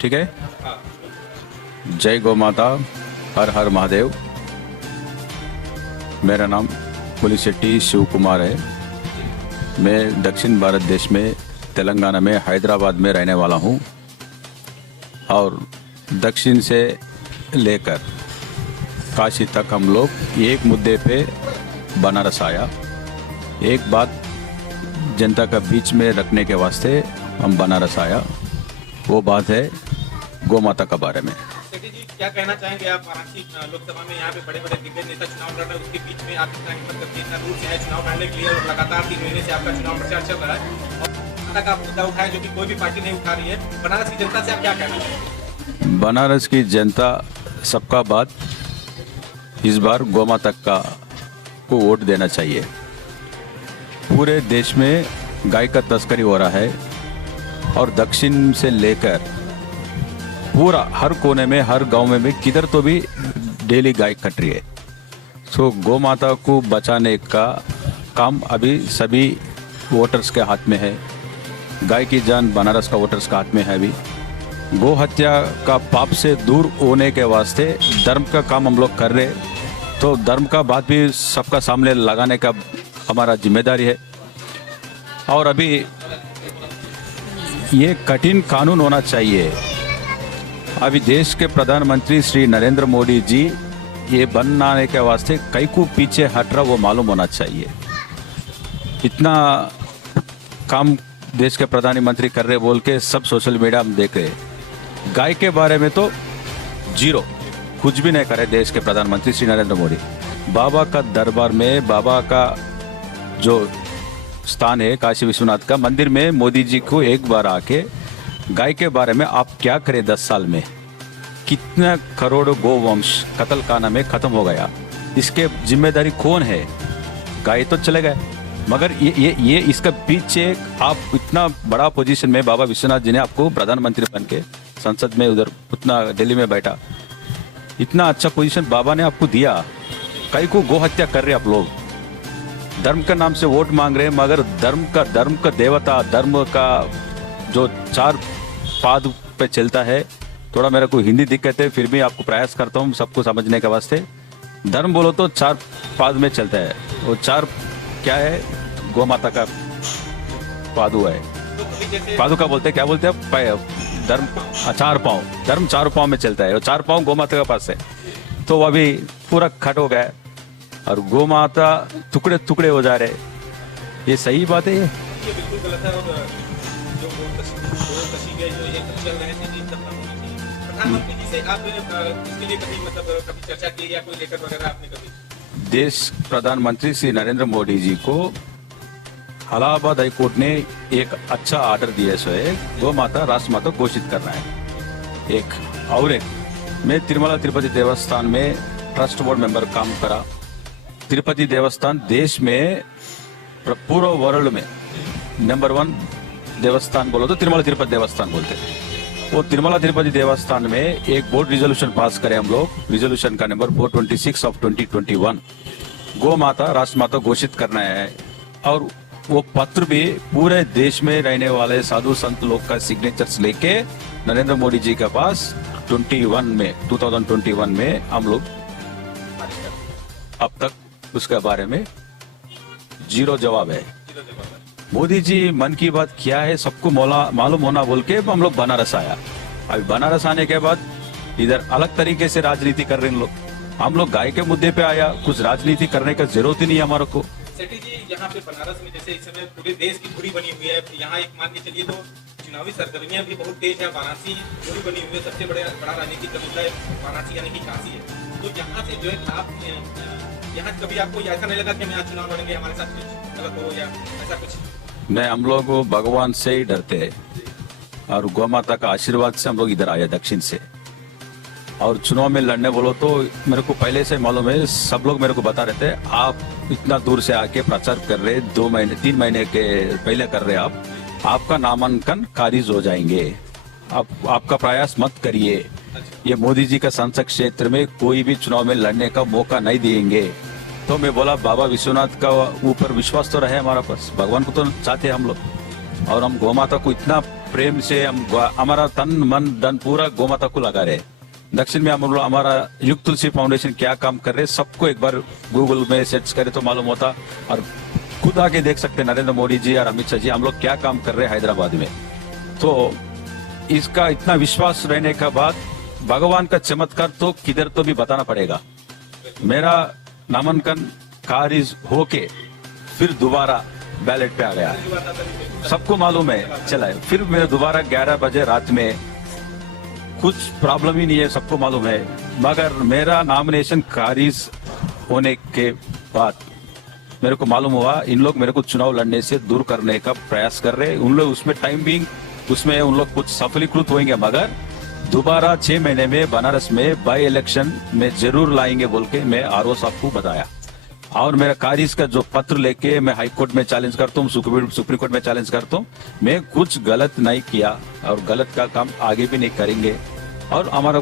ठीक है। जय गौ माता, हर हर महादेव। मेरा नाम पुलिशेट्टी शिव कुमार है। मैं दक्षिण भारत देश में तेलंगाना में हैदराबाद में रहने वाला हूँ और दक्षिण से लेकर काशी तक हम लोग एक मुद्दे पे बनारस आया। एक बात जनता का बीच में रखने के वास्ते हम बनारस आया, वो बात है गौ माता के बारे में। सेठी जी, क्या कहना चाहेंगे आप? वाराणसी लोकसभा में यहाँ पे बड़े बड़े दिग्गज नेता चुनाव लड़ रहे हैं, उसके बीच में आप इतना हिम्मत करके इतना दूर से आए चुनाव लड़ने के लिए और लगातार 3 महीने से आपका चुनाव प्रचार चल रहा है और तक आप मुद्दा उठाए जो कि कोई भी पार्टी नहीं उठा रही है। बनारस की जनता से आप क्या कहना चाहेंगे? बनारस की जनता सबका बात इस बार गौ माता का को वोट देना चाहिए। पूरे देश में गाय का तस्करी हो रहा है और दक्षिण से लेकर पूरा हर कोने में हर गांव में किधर तो भी डेली गाय कट रही है। सो गौ माता को बचाने का काम अभी सभी वोटर्स के हाथ में है। गाय की जान बनारस का वोटर्स का हाथ में है। अभी गौ हत्या का पाप से दूर होने के वास्ते धर्म का काम हम लोग कर रहे, तो धर्म का बात भी सबका सामने लगाने का हमारा जिम्मेदारी है। और अभी ये कठिन कानून होना चाहिए। अभी देश के प्रधानमंत्री श्री नरेंद्र मोदी जी ये बनाने के वास्ते कई को पीछे हट रहा वो मालूम होना चाहिए। इतना काम देश के प्रधानमंत्री कर रहे बोल के सब सोशल मीडिया में देख रहे। गाय के बारे में तो जीरो, कुछ भी नहीं करे देश के प्रधानमंत्री श्री नरेंद्र मोदी। बाबा का दरबार में बाबा का जो स्थान है काशी विश्वनाथ का मंदिर में मोदी जी को एक बार आके गाय के बारे में आप क्या करें 10 साल में कितना करोड़ गोवंश कत्ल खाना में खत्म हो गया। इसके जिम्मेदारी कौन है? गाय तो चले गए, मगर ये इसका पीछे आप इतना बड़ा पोजीशन में बाबा विश्वनाथ जी ने आपको प्रधानमंत्री बन के संसद में उधर उतना दिल्ली में बैठा, इतना अच्छा पोजीशन बाबा ने आपको दिया। कई को गो हत्या कर रहे आप लोग, धर्म का नाम से वोट मांग रहे हैं, मगर धर्म का देवता धर्म का जो 4 पाद पे चलता है। थोड़ा मेरे को हिंदी दिक्कत है, फिर भी आपको प्रयास करता हूँ सबको समझने के वास्ते। धर्म बोलो तो 4 पाद में चलता है। वो 4 क्या है? गौ माता का पादु है, पादु का बोलते क्या बोलते हैं धर्म 4 पाँव, धर्म 4 पाँव में चलता है। वो 4 पाँव गौ माता के पास है, तो वो अभी पूरा खट हो गया और गौ माता टुकड़े टुकड़े हो जा रहे। ये सही बात है? ये बिल्कुल गलत है। और जो गोकशी के जो ये चल रहे थे जी, प्रधानमंत्री जी से आप इसके लिए कभी चर्चा की या कोई लेकर वगैरह आपने कभी? देश प्रधानमंत्री श्री नरेंद्र मोदी जी को इलाहाबाद हाई कोर्ट ने एक अच्छा आर्डर दिया है, गौ माता राष्ट्र माता घोषित करना है। एक मैं तिरुमला तिरुपति देवस्थान में ट्रस्ट बोर्ड मेंबर काम करा। तिरुपति देवस्थान देश में पूरा वर्ल्ड में नंबर 1 देवस्थान बोलो तो तिरुमला तिरुपति देवस्थान बोलते हैं। वो तिरुमला तिरुपति देवस्थान में एक बोर्ड रिजोल्यूशन पास करें हम लोग, रिजोल्यूशन का नंबर 426 ऑफ 2021, गौ माता राष्ट्र माता घोषित करना है। और वो पत्र भी पूरे देश में रहने वाले साधु संत लोग का सिग्नेचर्स लेके नरेंद्र मोदी जी के पास 2021 में हम लोग अब तक उसके बारे में जीरो जवाब है। मोदी जी मन की बात क्या है सबको मालूम होना बोल के हम लोग बनारस आया। अभी बनारस आने के बाद इधर अलग तरीके से राजनीति कर रहे हैं लोग। हम लोग गाय के मुद्दे पे आया, कुछ राजनीति करने का जरूरत ही नहीं है हमारे को। सेठी जी, यहाँ पे बनारस में जैसे इस समय पूरे देश की धुरी बनी हुई है, यहाँ एक मान के चलिए तो चुनावी सरगर्मियां भी बहुत तेज है। वाराणसी धुरी बनी हुई है, सबसे बड़ा राजनीतिक मुद्दा वाराणसी यानी कि काशी है। तो यहाँ से जो है आप यहाँ कभी आपको ऐसा नहीं लगा कि हम यहाँ चुनाव लड़ेंगे, हमारे साथ कुछ गलत हो या ऐसा कुछ? नहीं, हम लोग भगवान से ही डरते हैं और गौ माता का आशीर्वाद से हम लोग इधर आए दक्षिण से। और चुनाव में लड़ने बोलो तो मेरे को पहले से मालूम है, सब लोग मेरे को बता रहे थे आप इतना दूर से आके प्रचार कर रहे, 2 महीने 3 महीने के पहले कर रहे, आपका नामांकन खारिज हो जाएंगे, आपका प्रयास मत करिए। ये मोदी जी का संसद क्षेत्र में कोई भी चुनाव में लड़ने का मौका नहीं देंगे। तो मैं बोला बाबा विश्वनाथ का ऊपर विश्वास तो रहे हमारा पास, भगवान को तो चाहते हम लोग। और हम गौ माता को इतना प्रेम से हम हमारा तन मन धन पूरा गोमाता को लगा रहे। दक्षिण में हम लोग हमारा युग तुलसी फाउंडेशन क्या काम कर रहे, सबको एक बार गूगल में सर्च करे तो मालूम होता, और खुद आके देख सकते नरेंद्र मोदी जी और अमित शाह जी हम लोग क्या काम कर रहे हैं हैदराबाद में। तो इसका इतना विश्वास रहने के बाद भगवान का चमत्कार तो किधर तो भी बताना पड़ेगा। मेरा नामांकन खारिज होके फिर दोबारा बैलेट पे आ गया, सबको मालूम है चला है। फिर मैं दोबारा 11 बजे रात में, कुछ प्रॉब्लम ही नहीं है, सबको मालूम है। मगर मेरा नॉमिनेशन खारिज होने के बाद मेरे को मालूम हुआ इन लोग मेरे को चुनाव लड़ने से दूर करने का प्रयास कर रहे हैं। उन लोग उसमें टाइम भी उसमें उन लोग कुछ सफलीकृत होंगे, मगर दोबारा 6 महीने में बनारस में बाई इलेक्शन में जरूर लाएंगे बोल के मैं आरओ साहब को बताया। और मेरा खारिज का जो पत्र लेके मैं हाई कोर्ट में चैलेंज करता हूँ, सुप्रीम कोर्ट में चैलेंज करता हूँ। मैं कुछ गलत नहीं किया और गलत का काम आगे भी नहीं करेंगे। और हमारा